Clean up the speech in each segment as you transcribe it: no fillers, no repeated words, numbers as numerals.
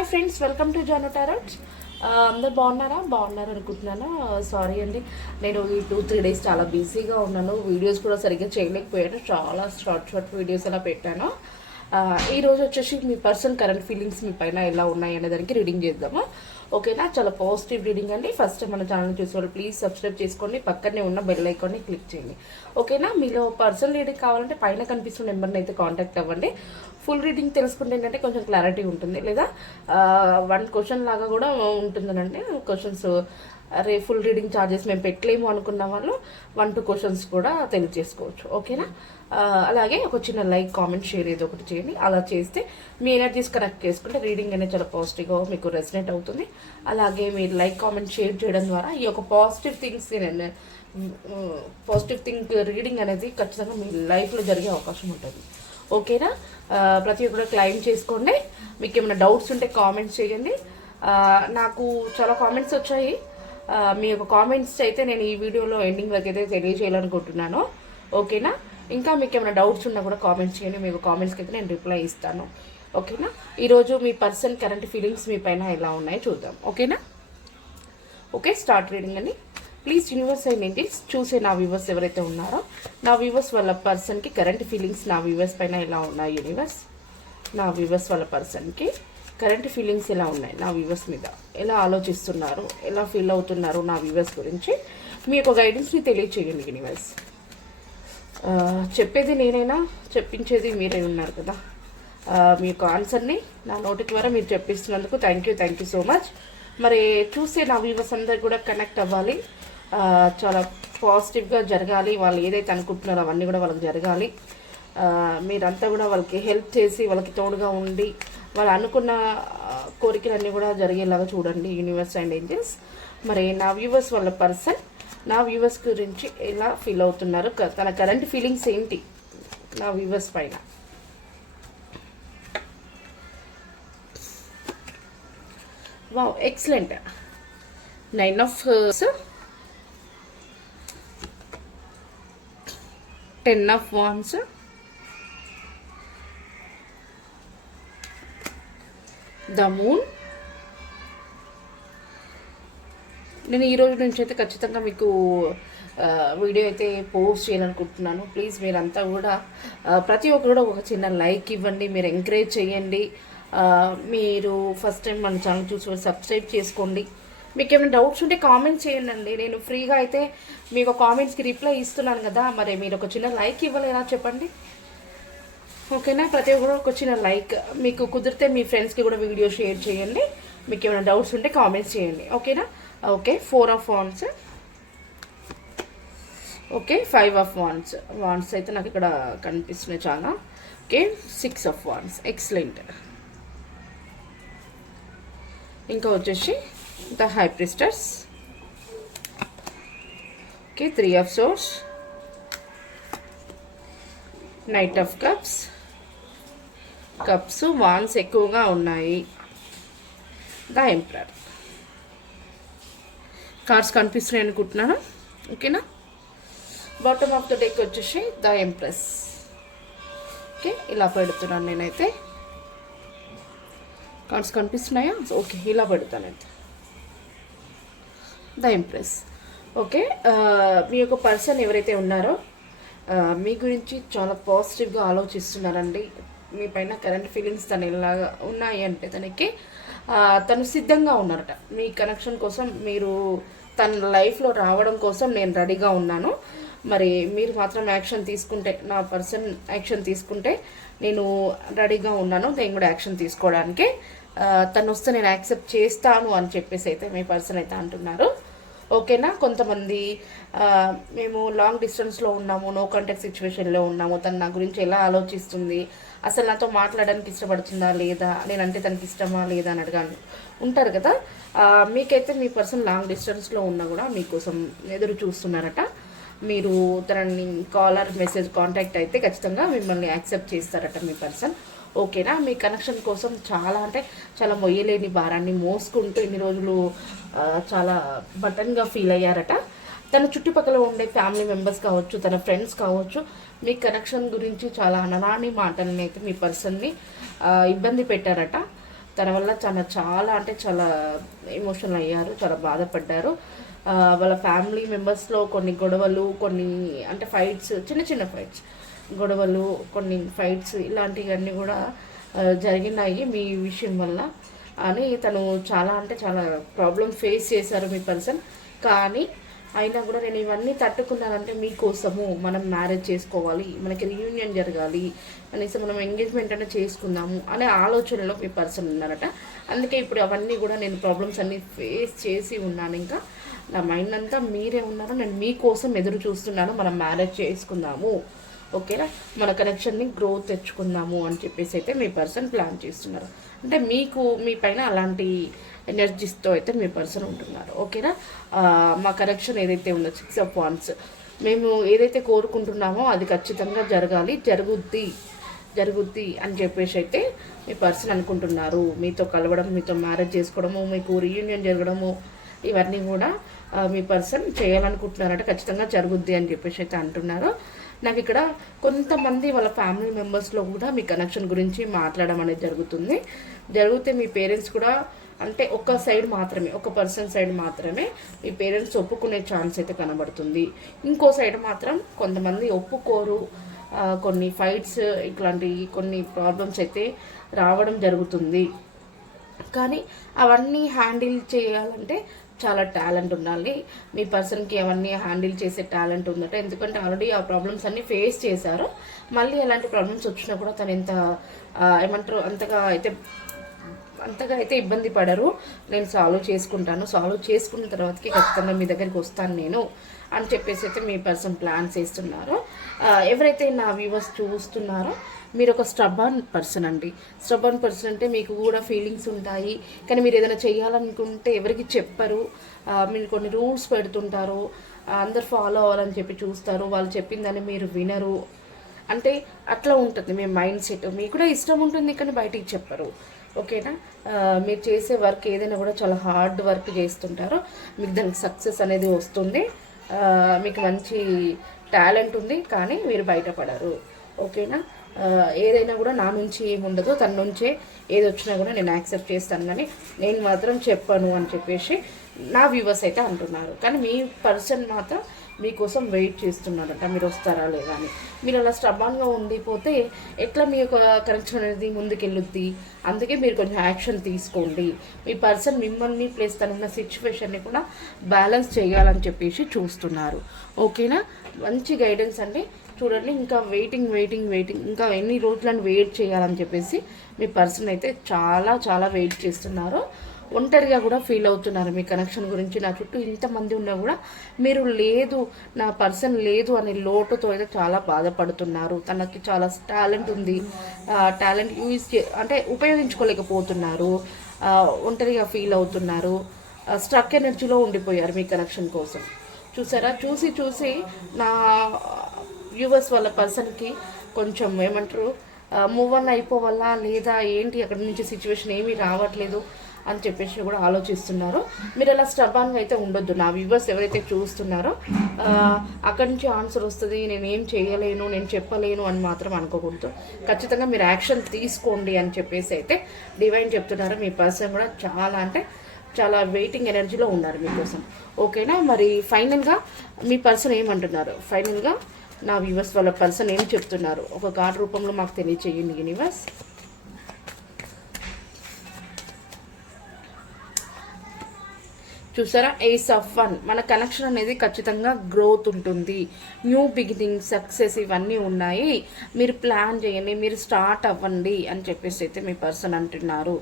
Hi friends, welcome to Jaanu tarot. అందరు బాగున్నారు అనుకుంటున్నాను. సారీ అండి, నేను ఈ 2-3 డేస్ చాలా బిజీగా ఉన్నాను. వీడియోస్ కూడా సరిగ్గా చేయలేకపోయాను. చాలా షార్ట్ వీడియోస్ అలా పెట్టాను. ఈరోజు వచ్చేసి మీ పర్సన్ కరెంట్ ఫీలింగ్స్ మీ పైన ఎలా ఉన్నాయి అనే దానికి రీడింగ్ చేద్దాము. ఓకేనా, చాలా పాజిటివ్ రీడింగ్ అండి. ఫస్ట్ మన ఛానల్ చూసేవాళ్ళు ప్లీజ్ సబ్స్క్రైబ్ చేసుకోండి, పక్కనే ఉన్న బెల్ ఐకాన్ని క్లిక్ చేయండి. ఓకేనా, మీలో పర్సనల్ రీడింగ్ కావాలంటే పైన కనిపిస్తున్న నెంబర్ని అయితే కాంటాక్ట్ అవ్వండి. ఫుల్ రీడింగ్ తెలుసుకుంటే ఏంటంటే కొంచెం క్లారిటీ ఉంటుంది, లేదా 1 క్వశ్చన్ లాగా కూడా ఉంటుందనండి. క్వశ్చన్స్ ఫుల్ రీడింగ్ ఛార్జెస్ మేము పెట్టలేము అనుకున్న వాళ్ళు 1-2 క్వశ్చన్స్ కూడా తెలియజేసుకోవచ్చు. ఓకేనా, అలాగే ఒక చిన్న లైక్, కామెంట్, షేర్ ఏదో ఒకటి చేయండి. అలా చేస్తే మీ ఎనర్జీస్ కనెక్ట్ చేసుకుంటే రీడింగ్ అనేది చాలా పాజిటివ్గా మీకు రెసినేట్ అవుతుంది. అలాగే మీరు లైక్, కామెంట్, షేర్ చేయడం ద్వారా ఈ యొక్క పాజిటివ్ థింక్ రీడింగ్ అనేది ఖచ్చితంగా మీ లైఫ్లో జరిగే అవకాశం ఉంటుంది. ఓకేనా, ప్రతి ఒక్కరు క్లైమ్ చేసుకోండి. మీకు ఏమైనా డౌట్స్ ఉంటే కామెంట్స్ చేయండి. నాకు చాలా కామెంట్స్ వచ్చాయి. మీ యొక్క కామెంట్స్ అయితే నేను ఈ వీడియోలో ఎండింగ్ వరకు అయితే తెలియజేయాలనుకుంటున్నాను. ఓకేనా, ఇంకా మీకు ఏమైనా డౌట్స్ ఉన్నా కూడా కామెంట్స్ చేయండి. మీకు కామెంట్స్కి అయితే నేను రిప్లై ఇస్తాను. ఓకేనా, ఈరోజు మీ పర్సన్ కరెంట్ ఫీలింగ్స్ మీ పైన ఎలా ఉన్నాయో చూద్దాం. ఓకేనా, ఓకే, స్టార్ట్ రీడింగ్ అండి. ప్లీజ్ యూనివర్స్ అండ్ ఏంటిల్స్ చూసే నా వ్యూవర్స్ ఎవరైతే ఉన్నారో, నా వ్యూవర్స్ వాళ్ళ పర్సన్కి కరెంట్ ఫీలింగ్స్ నా వ్యూవర్స్ పైన ఎలా ఉన్నాయి. యూనివర్స్, నా వ్యూవర్స్ వాళ్ళ పర్సన్కి కరెంట్ ఫీలింగ్స్ ఎలా ఉన్నాయి, నా వ్యూవర్స్ మీద ఎలా ఆలోచిస్తున్నారు, ఎలా ఫీల్ అవుతున్నారు నా వ్యూవర్స్ గురించి మీ యొక్క గైడెన్స్ని తెలియచేయండి. యూనివర్స్, చెప్పేది నేనైనా చెప్పించేది మీరే ఉన్నారు కదా. మీ యొక్క ఆన్సర్ని నా నోటి ద్వారా మీరు చెప్పిస్తున్నందుకు థ్యాంక్ యూ సో మచ్. మరి చూస్తే నా వ్యూవర్స్ అందరు కూడా కనెక్ట్ అవ్వాలి, చాలా పాజిటివ్గా జరగాలి. వాళ్ళు ఏదైతే అనుకుంటున్నారో అవన్నీ కూడా వాళ్ళకి జరగాలి. మీరంతా కూడా వాళ్ళకి హెల్ప్ చేసి వాళ్ళకి తోడుగా ఉండి వాళ్ళు అనుకున్న కోరికలన్నీ కూడా జరిగేలాగా చూడండి యూనివర్స్ అండ్ ఏంజల్స్. మరి నా వ్యూవర్స్ వాళ్ళ పర్సన్ నా వ్యూవర్స్ గురించి ఎలా ఫీల్ అవుతున్నారు, తన కరెంట్ ఫీలింగ్స్ ఏంటి నా వ్యూవర్స్ పైన. Wow, excellent. 9 of Ten of Wands, the Moon. నేను ఈ రోజు నుంచి అయితే ఖచ్చితంగా మీకు వీడియో అయితే పోస్ట్ చేయాలనుకుంటున్నాను. ప్లీజ్ మీరంతా కూడా ప్రతి ఒక్కరు కూడా ఒక చిన్న లైక్ ఇవ్వండి, మీరు ఎంకరేజ్ చేయండి. మీరు ఫస్ట్ టైం మన ఛానల్ చూసి సబ్స్క్రైబ్ చేసుకోండి. మీకు ఏమైనా డౌట్స్ ఉంటే కామెంట్స్ చేయండి. నేను ఫ్రీగా అయితే మీకు కామెంట్స్కి రిప్లై ఇస్తున్నాను కదా, మరి మీరు ఒక చిన్న లైక్ ఇవ్వలేరా చెప్పండి. ఓకేనా, ప్రతి ఒక్కరు ఒక చిన్న లైక్, మీకు కుదిరితే మీ ఫ్రెండ్స్కి కూడా వీడియో షేర్ చేయండి. మీకు ఏమైనా డౌట్స్ ఉంటే కామెంట్స్ చేయండి. ఓకేనా, okay. 4 of Wands, okay. 5 of Wands అయితే నాకు ఇక్కడ కనిపిస్తున్నాయి చాలా. Okay, 6 of Wands, excellent. ఇంకా వచ్చేసి the high priestess, okay. 3 of Swords, knight of cups wands ఎక్కువగా ఉన్నాయి. ద ఎంపరర్ కార్డ్స్ కనిపిస్తున్నాయి అనుకుంటున్నాను. ఓకేనా, బాటమ్ ఆఫ్ ద డెక్ వచ్చేసి ద ఎంప్రెస్. ఓకే, ఇలా పెడుతున్నాను నేనైతే. కార్డ్స్ కనిపిస్తున్నాయా? ఓకే, ఇలా పెడతానైతే. The empress. ఓకే, మీ యొక్క పర్సన్ ఎవరైతే ఉన్నారో మీ గురించి చాలా పాజిటివ్గా ఆలోచిస్తున్నారండి. మీ పైన కరెంట్ ఫీలింగ్స్ తను ఎలా ఉన్నాయి అంటే తను సిద్ధంగా ఉన్నారట మీ కనెక్షన్ కోసం. మీరు తన లైఫ్లో రావడం కోసం నేను రెడీగా ఉన్నాను. మరి మీరు మాత్రం యాక్షన్ తీసుకుంటే, నా పర్సన్ యాక్షన్ తీసుకుంటే నేను రెడీగా ఉన్నాను. నేను కూడా యాక్షన్ తీసుకోవడానికి తను వస్తే నేను యాక్సెప్ట్ చేస్తాను అని చెప్పేసి అయితే మీ పర్సన్ అయితే అంటున్నారు. ఓకేనా, కొంతమంది మేము లాంగ్ డిస్టెన్స్లో ఉన్నాము, నో కాంటాక్ట్ సిచ్యువేషన్లో ఉన్నాము, తను నా గురించి ఎలా ఆలోచిస్తుంది, అసలు నాతో మాట్లాడడానికి ఇష్టపడుతుందా లేదా, నేనంటే తనకి ఇష్టమా లేదా అని అడగాను ఉంటారు కదా. మీకైతే మీ పర్సన్ లాంగ్ డిస్టెన్స్లో ఉన్నా కూడా మీకోసం ఎదురు చూస్తున్నారట. మీరు తనని కాలర్ మెసేజ్ కాంటాక్ట్ అయితే ఖచ్చితంగా మిమ్మల్ని యాక్సెప్ట్ చేస్తారట మీ పర్సన్. ఓకేనా, మీ కనెక్షన్ కోసం చాలా మొయ్యలేని భారాన్ని మోసుకుంటూ ఇన్ని రోజులు చాలా బటన్గా ఫీల్ అయ్యారట. తన చుట్టుపక్కల ఉండే ఫ్యామిలీ మెంబర్స్ కావచ్చు, తన ఫ్రెండ్స్ కావచ్చు, మీ కనెక్షన్ గురించి చాలా అనరాని మాటలని అయితే మీ పర్సన్ని ఇబ్బంది పెట్టారట. తన వల్ల చాలా అంటే చాలా ఎమోషనల్ అయ్యారు, చాలా బాధపడ్డారు. వాళ్ళ ఫ్యామిలీ మెంబర్స్లో కొన్ని గొడవలు, కొన్ని అంటే ఫైట్స్, చిన్న చిన్న ఫైట్స్, గొడవలు, కొన్ని ఫైట్స్ ఇలాంటివన్నీ కూడా జరిగినాయి మీ విషయం వల్ల అని తను చాలా అంటే చాలా ప్రాబ్లమ్ ఫేస్ చేశారు మీ పర్సన్. కానీ అయినా కూడా నేను ఇవన్నీ తట్టుకున్నానంటే మీకోసము, మనం మ్యారేజ్ చేసుకోవాలి, మనకి రీయూనియన్ జరగాలి, కనీసం మనం ఎంగేజ్మెంట్ అంటే చేసుకుందాము అనే ఆలోచనలో మీ పర్సన్ ఉన్నారట. అందుకే ఇప్పుడు అవన్నీ కూడా నేను ప్రాబ్లమ్స్ అన్నీ ఫేస్ చేసి ఉన్నాను. ఇంకా నా మైండ్ అంతా మీరే ఉన్నారు, నేను మీకోసం ఎదురు చూస్తున్నాను, మనం మ్యారేజ్ చేసుకుందాము, ఓకేనా, మన కనెక్షన్ని గ్రోత్ తెచ్చుకుందాము అని చెప్పేసి అయితే మీ పర్సన్ ప్లాన్ చేస్తున్నారు. అంటే మీకు మీ పైన అలాంటి ఎనర్జీస్తో అయితే మీ పర్సన్ ఉంటున్నారు, ఓకేనా. మా కనెక్షన్ ఏదైతే ఉందో 6 of Wands, మేము ఏదైతే కోరుకుంటున్నామో అది ఖచ్చితంగా జరగాలి, జరుగుద్ది అని చెప్పేసి అయితే మీ పర్సన్ అనుకుంటున్నారు. మీతో కలవడం, మీతో మ్యారేజ్ చేసుకోవడము, మీకు రీయూనియన్ జరగడము, ఇవన్నీ కూడా మీ పర్సన్ చేయాలనుకుంటున్నారంటే ఖచ్చితంగా జరుగుద్ది అని చెప్పేసి అయితే అంటున్నారు. నాకు ఇక్కడ కొంతమంది వాళ్ళ ఫ్యామిలీ మెంబర్స్లో కూడా మీ కనెక్షన్ గురించి మాట్లాడడం అనేది జరిగితే మీ పేరెంట్స్ కూడా అంటే ఒక సైడ్ మాత్రమే, ఒక పర్సన్ సైడ్ మాత్రమే మీ పేరెంట్స్ ఒప్పుకునే ఛాన్స్ అయితే కనబడుతుంది. ఇంకో సైడ్ మాత్రం కొంతమంది ఒప్పుకోరు, కొన్ని ఫైట్స్ ఇట్లాంటి కొన్ని ప్రాబ్లమ్స్ అయితే రావడం జరుగుతుంది. కానీ అవన్నీ హ్యాండిల్ చేయాలంటే చాలా టాలెంట్ ఉండాలి. మీ పర్సన్కి అవన్నీ హ్యాండిల్ చేసే టాలెంట్ ఉందట. ఎందుకంటే ఆల్రెడీ ఆ ప్రాబ్లమ్స్ అన్నీ ఫేస్ చేశారు. మళ్ళీ అలాంటి ప్రాబ్లమ్స్ వచ్చినా కూడా తను ఎంత ఏమంటారు అంతగా అయితే ఇబ్బంది పడరు. నేను సాల్వ్ చేసుకున్న తర్వాతకి ఖచ్చితంగా మీ దగ్గరికి వస్తాను నేను అని చెప్పేసి అయితే మీ పర్సన్ ప్లాన్స్ చేస్తున్నారు. ఎవరైతే నా వ్యూవర్స్ చూస్తున్నారో మీరు ఒక స్టబర్న్ పర్సన్ అండి. స్టబర్న్ పర్సన్ అంటే మీకు కూడా ఫీలింగ్స్ ఉంటాయి, కానీ మీరు ఏదైనా చేయాలనుకుంటే ఎవరికి చెప్పరు. మీరు కొన్ని రూల్స్ పెడుతుంటారు, అందరు ఫాలో అవ్వాలని చెప్పి చూస్తారు, వాళ్ళు చెప్పిందని మీరు వినరు. అంటే అట్లా ఉంటుంది మీ మైండ్ సెట్. మీకు కూడా ఇష్టం ఉంటుంది కానీ బయటికి చెప్పరు, ఓకేనా. మీరు చేసే వర్క్ ఏదైనా కూడా చాలా హార్డ్ వర్క్ చేస్తుంటారో మీకు దానికి సక్సెస్ అనేది వస్తుంది. మీకు మంచి టాలెంట్ ఉంది కానీ మీరు బయటపడరు, ఓకేనా. ఏదైనా కూడా నా నుంచి ఏముండదు, తన నుంచే ఏది వచ్చినా కూడా నేను యాక్సెప్ట్ చేస్తాను కానీ నేను మాత్రం చెప్పను అని చెప్పేసి నా వ్యూవర్స్ అయితే అంటున్నారు. కానీ మీ పర్సన్ మాత్రం మీకోసం వెయిట్ చేస్తున్నారంట, మీరు వస్తారా లేదా అని. మీరు అలా స్టబాన్గా ఉండిపోతే ఎట్లా మీ యొక్క కనెక్షన్ అనేది ముందుకెళ్ళుద్ది. అందుకే మీరు కొంచెం యాక్షన్ తీసుకోండి. మీ పర్సన్ మిమ్మల్ని ప్లేస్ తనున్న సిచ్యువేషన్ని కూడా బ్యాలెన్స్ చేయాలని చెప్పేసి చూస్తున్నారు, ఓకేనా. మంచి గైడెన్స్ అండి. చూడండి, ఇంకా వెయిటింగ్ ఇంకా ఎన్ని రోజులను వెయిట్ చేయాలని చెప్పేసి మీ పర్సన్ అయితే చాలా వెయిట్ చేస్తున్నారు. ఒంటరిగా కూడా ఫీల్ అవుతున్నారు మీ కనెక్షన్ గురించి. నా చుట్టూ ఇంతమంది ఉన్నా కూడా మీరు లేదు, నా పర్సన్ లేదు అనే లోటుతో అయితే చాలా బాధపడుతున్నారు. తనకి చాలా టాలెంట్ ఉంది, టాలెంట్ అంటే ఉపయోగించుకోలేకపోతున్నారు, ఒంటరిగా ఫీల్ అవుతున్నారు, స్ట్రక్ ఎనర్జీలో ఉండిపోయారు మీ కనెక్షన్ కోసం. చూసారా, చూసి నా వ్యూవర్స్ వాళ్ళ పర్సన్కి కొంచెం ఏమంటారు మూవ్ ఆన్ అయిపోవాలా లేదా ఏంటి, అక్కడి నుంచి సిచ్యువేషన్ ఏమీ రావట్లేదు అని చెప్పేసి కూడా ఆలోచిస్తున్నారు. మీరు అలా స్టబాన్గా అయితే ఉండొద్దు. నా వ్యూవర్స్ ఎవరైతే చూస్తున్నారో అక్కడి నుంచి ఆన్సర్ వస్తుంది, నేను ఏం చేయలేను, నేను చెప్పలేను అని మాత్రం అనుకోకూడదు. ఖచ్చితంగా మీరు యాక్షన్ తీసుకోండి అని చెప్పేసి అయితే డివైన్ చెప్తున్నారు. మీ పర్సన్ కూడా చాలా వెయిటింగ్ ఎనర్జీలో ఉన్నారు మీకోసం, ఓకేనా. మరి ఫైనల్గా మీ పర్సన్ ఏమంటున్నారు, ఫైనల్గా నా వ్యూవర్స్ వాళ్ళ పర్సన్ ఏం చెప్తున్నారు ఒక కార్డ్ రూపంలో మాకు తెలియచేయండి యూనివర్స్. చూసారా, ఏస్ ఆఫ్ వన్. మన కనెక్షన్ అనేది ఖచ్చితంగా గ్రోత్ ఉంటుంది, న్యూ బిగినింగ్, సక్సెస్ ఇవన్నీ ఉన్నాయి. మీరు ప్లాన్ చేయండి, మీరు స్టార్ట్ అవ్వండి అని చెప్పేసి అయితే మీ పర్సన్ అంటున్నారు,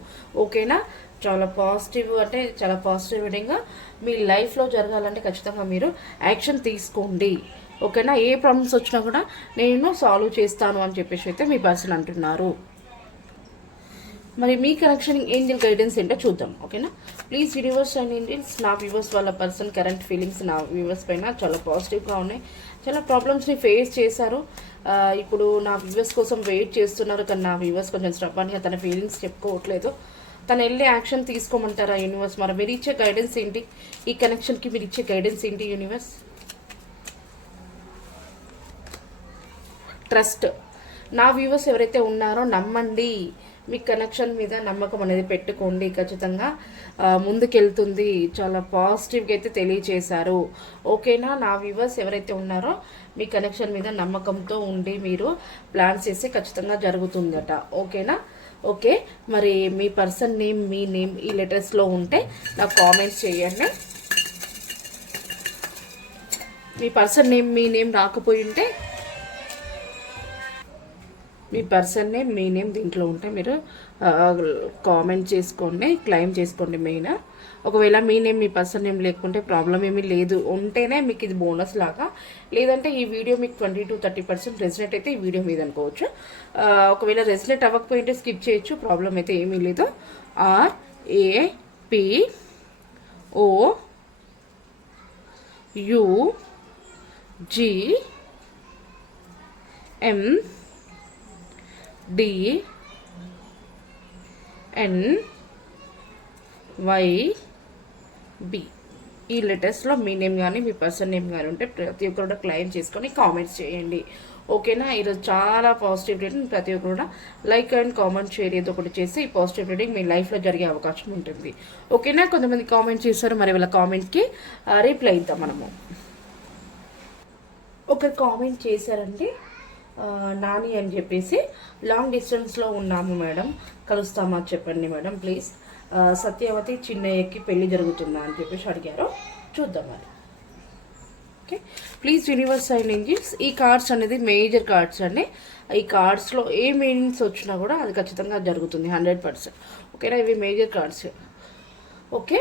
ఓకేనా. చాలా పాజిటివ్ రీడింగ్గా మీ లైఫ్లో జరగాలంటే ఖచ్చితంగా మీరు యాక్షన్ తీసుకోండి, ఓకేనా. ఏ ప్రాబ్లమ్స్ వచ్చినా కూడా నేను సాల్వ్ చేస్తాను అని చెప్పేసి అయితే మీ పర్సన్ అంటున్నారు. మరి మీ కనెక్షన్ ఏంజల్ గైడెన్స్ ఏంటో చూద్దాం, ఓకేనా. ప్లీజ్ యూనివర్స్ అండ్ ఏంజల్స్, నా వ్యూవర్స్ వాళ్ళ పర్సన్ కరెంట్ ఫీలింగ్స్ నా వ్యూవర్స్ పైన చాలా పాజిటివ్గా ఉన్నాయి. చాలా ప్రాబ్లమ్స్ని ఫేస్ చేశారు, ఇప్పుడు నా వ్యూవర్స్ కోసం వెయిట్ చేస్తున్నారు. కానీ నా వ్యూవర్స్ కొంచెం స్టబాన్గా తన ఫీలింగ్స్ చెప్పుకోవట్లేదు. తను వెళ్ళి యాక్షన్ తీసుకోమంటారా యూనివర్స్. మరి మీరు ఇచ్చే గైడెన్స్ ఏంటి, ఈ కనెక్షన్కి మీరు ఇచ్చే గైడెన్స్ ఏంటి యూనివర్స్. ట్రస్ట్. నా వ్యూవర్స్ ఎవరైతే ఉన్నారో నమ్మండి, మీ కనెక్షన్ మీద నమ్మకం అనేది పెట్టుకోండి. ఖచ్చితంగా ముందుకెళ్తుంది. చాలా పాజిటివ్గా అయితే తెలియచేశారు. ఓకేనా? నా వ్యూవర్స్ ఎవరైతే ఉన్నారో మీ కనెక్షన్ మీద నమ్మకంతో ఉండి మీరు ప్లాన్స్ చేస్తే ఖచ్చితంగా జరుగుతుందట. ఓకేనా? ఓకే, మరి మీ పర్సన్ నేమ్, మీ నేమ్ ఈ లెటర్స్లో ఉంటే నాకు కామెంట్స్ చేయండి. మీ పర్సన్ నేమ్, మీ నేమ్ రాకపోయి ఉంటే, మీ పర్సన్ నేమ్, మీ నేమ్ దీంట్లో ఉంటే మీరు కామెంట్ చేసుకోండి, క్లెయిమ్ చేసుకోండి మెయిన్. ఒకవేళ మీ నేమ్, మీ పర్సన్ నేమ్ లేకుంటే ప్రాబ్లం ఏమీ లేదు, ఉంటేనే మీకు ఇది బోనస్ లాగా. లేదంటే ఈ వీడియో మీకు 20-30% రెసినేట్ అయితే ఈ వీడియో మీద అనుకోవచ్చు. ఒకవేళ రెసినేట్ అవ్వకపోయింటే స్కిప్ చేయొచ్చు, ప్రాబ్లం అయితే ఏమీ లేదు. RAPOUGMDNYB ఈ లెటర్స్లో మీ నేమ్ కానీ మీ పర్సన్ నేమ్ కానీ ఉంటే ప్రతి ఒక్కరు కూడా క్లెయిమ్ చేసుకొని కామెంట్స్ చేయండి. ఓకేనా? ఈరోజు చాలా పాజిటివ్ రీడింగ్. ప్రతి ఒక్కరు కూడా లైక్ అండ్ కామెంట్ షేర్ ఏదో ఒకటి చేసి ఈ పాజిటివ్ రీడింగ్ మీ లైఫ్లో జరిగే అవకాశం ఉంటుంది. ఓకేనా? కొంతమంది కామెంట్ చేస్తారు, మరి వాళ్ళ కామెంట్కి రిప్లై ఇద్దాం మనము. ఒకరు కామెంట్ చేశారండి, నాని అని చెప్పేసి, లాంగ్ డిస్టెన్స్లో ఉన్నాము మేడం, కలుస్తామా చెప్పండి మేడం ప్లీజ్. సత్యవతి చిన్నయ్యకి పెళ్లి జరుగుతుందా అని చెప్పేసి అడిగారు. చూద్దాం మరి. Okay, please universe and angels, ఈ కార్డ్స్ అనేది మేజర్ కార్డ్స్ అండి. ఈ కార్డ్స్లో ఏ మీనింగ్స్ వచ్చినా కూడా అది ఖచ్చితంగా జరుగుతుంది 100%. ఓకేనా? ఇవి major cards. Okay,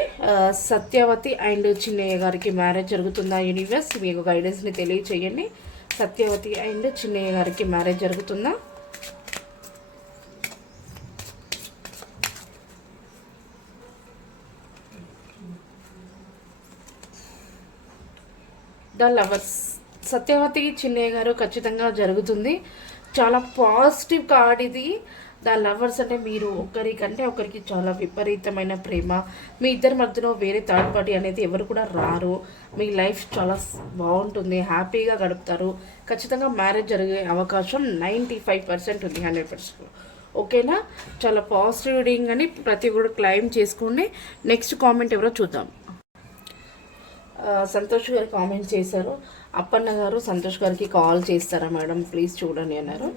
Satyavathi and Chinnaiah గారికి మ్యారేజ్ జరుగుతుందా యూనివర్స్? మీకు గైడెన్స్ని తెలియచేయండి. సత్యవతి అండ్ చిన్నయ్య గారికి మ్యారేజ్ జరుగుతుందా? ద లవర్స్, సత్యవతి చిన్నయ్య గారు ఖచ్చితంగా జరుగుతుంది. చాలా పాజిటివ్ కార్డ్ ఇది. ద లవర్స్ అంటే మీరు ఒకరికంటే ఒకరికి చాలా విపరీతమైన ప్రేమ. మీ ఇద్దరి మధ్యలో వేరే థర్డ్ పార్టీ అనేది ఎవరు కూడా రారు. మీ లైఫ్ చాలా బాగుంటుంది, హ్యాపీగా గడుపుతారు. ఖచ్చితంగా మ్యారేజ్ జరిగే అవకాశం 95% ఉంది, 100%. ఓకేనా? చాలా పాజిటివ్ రీడింగ్ అని ప్రతి ఒక్కరు క్లెయిమ్ చేసుకోండి. నెక్స్ట్ కామెంట్ ఎవరో చూద్దాం. సంతోష్ గారు కామెంట్ చేశారు, అప్పన్న గారు సంతోష్ గారికి కాల్ చేస్తారా మేడం ప్లీజ్ చూడండి అన్నారు.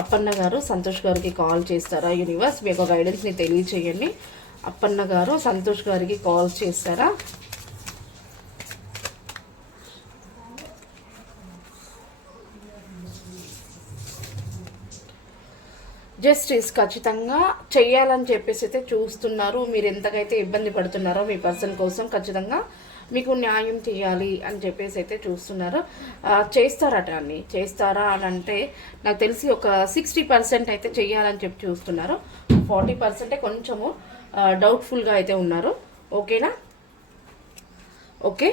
అప్పన్న గారు సంతోష్ గారికి కాల్ చేస్తారా యూనివర్స్? మీ యొక్క గైడెన్స్ని తెలియచేయండి. అప్పన్న గారు సంతోష్ గారికి కాల్ చేస్తారా? జస్టిస్ ఖచ్చితంగా చెయ్యాలని చెప్పేసి అయితే చూస్తున్నారు. మీరు ఎంతకైతే ఇబ్బంది పడుతున్నారో మీ పర్సన్ కోసం ఖచ్చితంగా మీకు న్యాయం చేయాలి అని చెప్పేసి అయితే చూస్తున్నారు. చేస్తారట అన్ని. చేస్తారా అని అంటే నాకు తెలిసి ఒక 60% అయితే చెయ్యాలని చెప్పి చూస్తున్నారు. 40% కొంచెము డౌట్ఫుల్గా అయితే ఉన్నారు. ఓకేనా? ఓకే,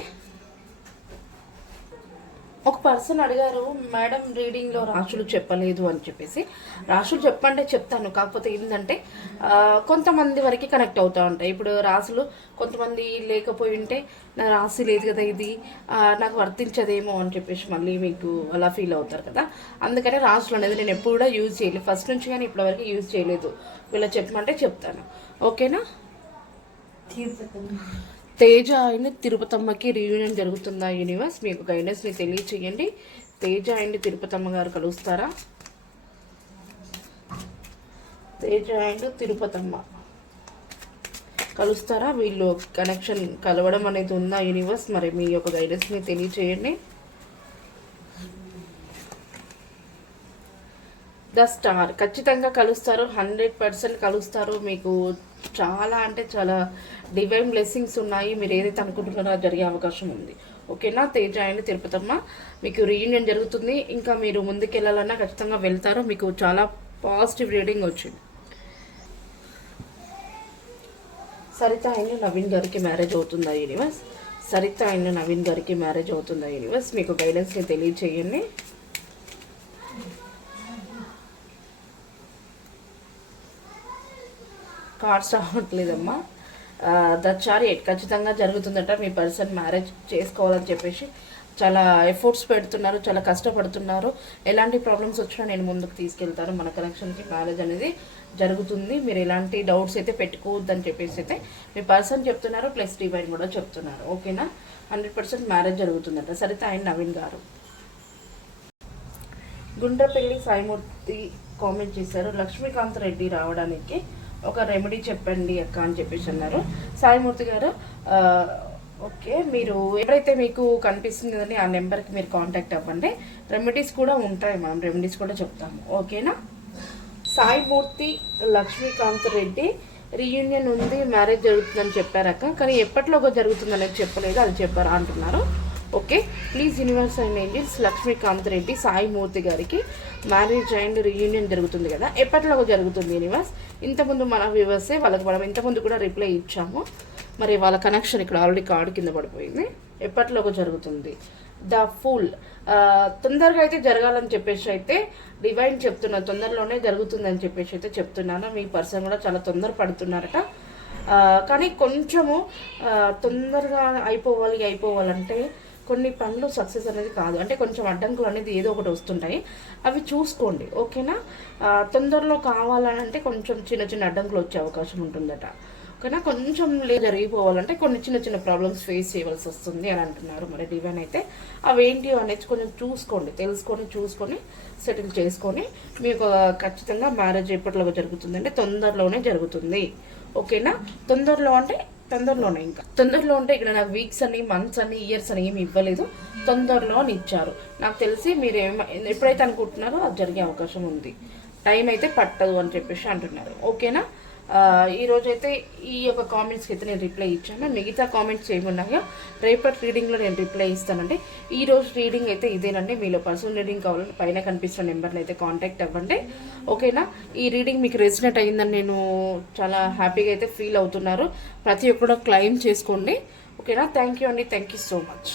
ఒక పర్సన్ అడిగారు మేడం రీడింగ్లో రాశులు చెప్పలేదు అని చెప్పేసి. రాశులు చెప్పంటే చెప్తాను, కాకపోతే ఏంటంటే కొంతమంది వరకు కనెక్ట్ అవుతూ ఉంటాయి. ఇప్పుడు రాశులు కొంతమంది లేకపోయి ఉంటే నా రాశి లేదు కదా, ఇది నాకు వర్తించదేమో అని చెప్పేసి మళ్ళీ మీకు అలా ఫీల్ అవుతారు కదా. అందుకనే రాశులు అనేది నేను ఎప్పుడు కూడా యూజ్ చేయలేదు, ఫస్ట్ నుంచి కానీ ఇప్పటివరకు యూజ్ చేయలేదు. వీళ్ళ చెప్పమంటే చెప్తాను. ఓకేనా? తేజ అండ్ తిరుపతమ్మకి రీయూనియన్ జరుగుతుందా యూనివర్స్? మీకు గైడెన్స్ని తెలియచేయండి. తేజ అండ్ తిరుపతమ్మ గారు కలుస్తారా? తేజ అండ్ తిరుపతమ్మ కలుస్తారా? వీళ్ళు కనెక్షన్ కలవడం అనేది ఉందా యూనివర్స్? మరి మీ యొక్క గైడెన్స్ని తెలియచేయండి. ద స్టార్ ఖచ్చితంగా కలుస్తారు, 100% కలుస్తారు. మీకు చాలా అంటే చాలా డివైన్ బ్లెస్సింగ్స్ ఉన్నాయి. మీరు ఏదైతే అనుకుంటున్నారో జరిగే అవకాశం ఉంది. ఓకేనా? తేజ అండ్ తిరుపతమ్మ మీకు రీయూనియన్ జరుగుతుంది. ఇంకా మీరు ముందుకెళ్ళాలన్నా ఖచ్చితంగా వెళ్తారు. మీకు చాలా పాజిటివ్ రీడింగ్ వచ్చింది. సరిత అండ్ నవీన్ గారికి మ్యారేజ్ అవుతుందా యూనివర్స్? సరిత అండ్ నవీన్ గారికి మ్యారేజ్ అవుతుందా యూనివర్స్? మీకు గైడెన్స్ని తెలియచేయండి. కార్డ్స్ రావట్లేదమ్మా. ద చారియట్ ఖచ్చితంగా జరుగుతుందట. మీ పర్సన్ మ్యారేజ్ చేసుకోవాలని చెప్పేసి చాలా ఎఫర్ట్స్ పెడుతున్నారు, చాలా కష్టపడుతున్నారు. ఎలాంటి ప్రాబ్లమ్స్ వచ్చినా నేను ముందుకు తీసుకెళ్తాను. మన కనెక్షన్కి మ్యారేజ్ అనేది జరుగుతుంది. మీరు ఎలాంటి డౌట్స్ అయితే పెట్టుకోవద్దని చెప్పేసి అయితే మీ పర్సన్ చెప్తున్నారు, ప్లస్ డివైన్ కూడా చెప్తున్నారు. ఓకేనా, 100% మ్యారేజ్ జరుగుతుందట సరిత అండ్ నవీన్ గారు. గుండ్రపల్లి సాయిమూర్తి కామెంట్ చేశారు, లక్ష్మీకాంత్ రెడ్డి రావడానికి ఒక రెమెడీ చెప్పండి అక్క అని చెప్పేసి అన్నారు. సాయిమూర్తి గారు ఓకే, మీరు ఎవరైతే మీకు కనిపిస్తుందని ఆ నెంబర్కి మీరు కాంటాక్ట్ అవ్వండి. రెమెడీస్ కూడా ఉంటాయి, మనం రెమెడీస్ కూడా చెప్తాము. ఓకేనా. సాయిమూర్తి లక్ష్మీకాంత్ రెడ్డి రీయూనియన్ ఉంది, మ్యారేజ్ జరుగుతుందని చెప్పారక్క, కానీ ఎప్పటిలోగా జరుగుతుంది అనేది చెప్పలేదు, అది చెప్పారా అంటున్నారు. Okay, please universe and angels, Lakshmikanth Reddy Saimurthy గారికి మ్యారేజ్ అండ్ రీయూనియన్ జరుగుతుంది కదా, ఎప్పటిలోగా జరుగుతుంది యూనివర్స్? ఇంతకుముందు మన వ్యూవర్సే వాళ్ళకి మనం ఇంతకుముందు కూడా రిప్లై ఇచ్చాము. మరి వాళ్ళ కనెక్షన్ ఇక్కడ ఆల్రెడీ కార్డు కింద పడిపోయింది. ఎప్పటిలోగా జరుగుతుంది? ద ఫుల్ తొందరగా అయితే జరగాలని చెప్పేసి అయితే డివైన్ చెప్తున్నారు, తొందరలోనే జరుగుతుందని చెప్పేసి అయితే చెప్తున్నాను. మీ పర్సన్ కూడా చాలా తొందర పడుతున్నారట, కానీ కొంచెము తొందరగా అయిపోవాలంటే కొన్ని పనులు సక్సెస్ అనేది కాదు, అంటే కొంచెం అడ్డంకులు అనేది ఏదో ఒకటి వస్తుంటాయి, అవి చూసుకోండి. ఓకేనా. తొందరలో కావాలంటే కొంచెం చిన్న చిన్న అడ్డంకులు వచ్చే అవకాశం ఉంటుందట. ఓకేనా, కొంచెం జరిగిపోవాలంటే కొన్ని చిన్న చిన్న ప్రాబ్లమ్స్ ఫేస్ చేయవలసి వస్తుంది అని అంటున్నారు. మరి డివైన్ అయితే అవేంటి అనేది కొంచెం చూసుకోండి, చూసుకొని సెటిల్ చేసుకొని మీకు ఖచ్చితంగా మ్యారేజ్ ఎప్పటిలోగా జరుగుతుంది అంటే తొందరలోనే జరుగుతుంది. ఓకేనా. తొందరలో అంటే ఇంకా తొందరలో అంటే ఇక్కడ నాకు వీక్స్ అని, మంత్స్ అని, ఇయర్స్ అని ఏమి ఇవ్వలేదు, తొందరలో అని ఇచ్చారు. నాకు తెలిసి మీరు ఎప్పుడైతే అనుకుంటున్నారో అది జరిగే అవకాశం ఉంది, టైం అయితే పట్టదు అని చెప్పేసి అంటున్నారు. ఓకేనా. ఈరోజైతే ఈ యొక్క కామెంట్స్కి అయితే నేను రిప్లై ఇచ్చాను. మిగతా కామెంట్స్ ఏమున్నాయో రేపటి రీడింగ్లో నేను రిప్లై ఇస్తానండి. ఈరోజు రీడింగ్ అయితే ఇదేనండి. మీలో పర్సనల్ రీడింగ్ కావాలంటే పైన కనిపిస్తున్న నెంబర్ని అయితే కాంటాక్ట్ అవ్వండి. ఓకేనా. ఈ రీడింగ్ మీకు రెసినేట్ అయ్యిందని నేను చాలా హ్యాపీగా అయితే ఫీల్ అవుతున్నారు. ప్రతి ఒక్కరు క్లెయిమ్ చేసుకోండి. ఓకేనా. థ్యాంక్ యూ అండి, థ్యాంక్ యూ సో మచ్.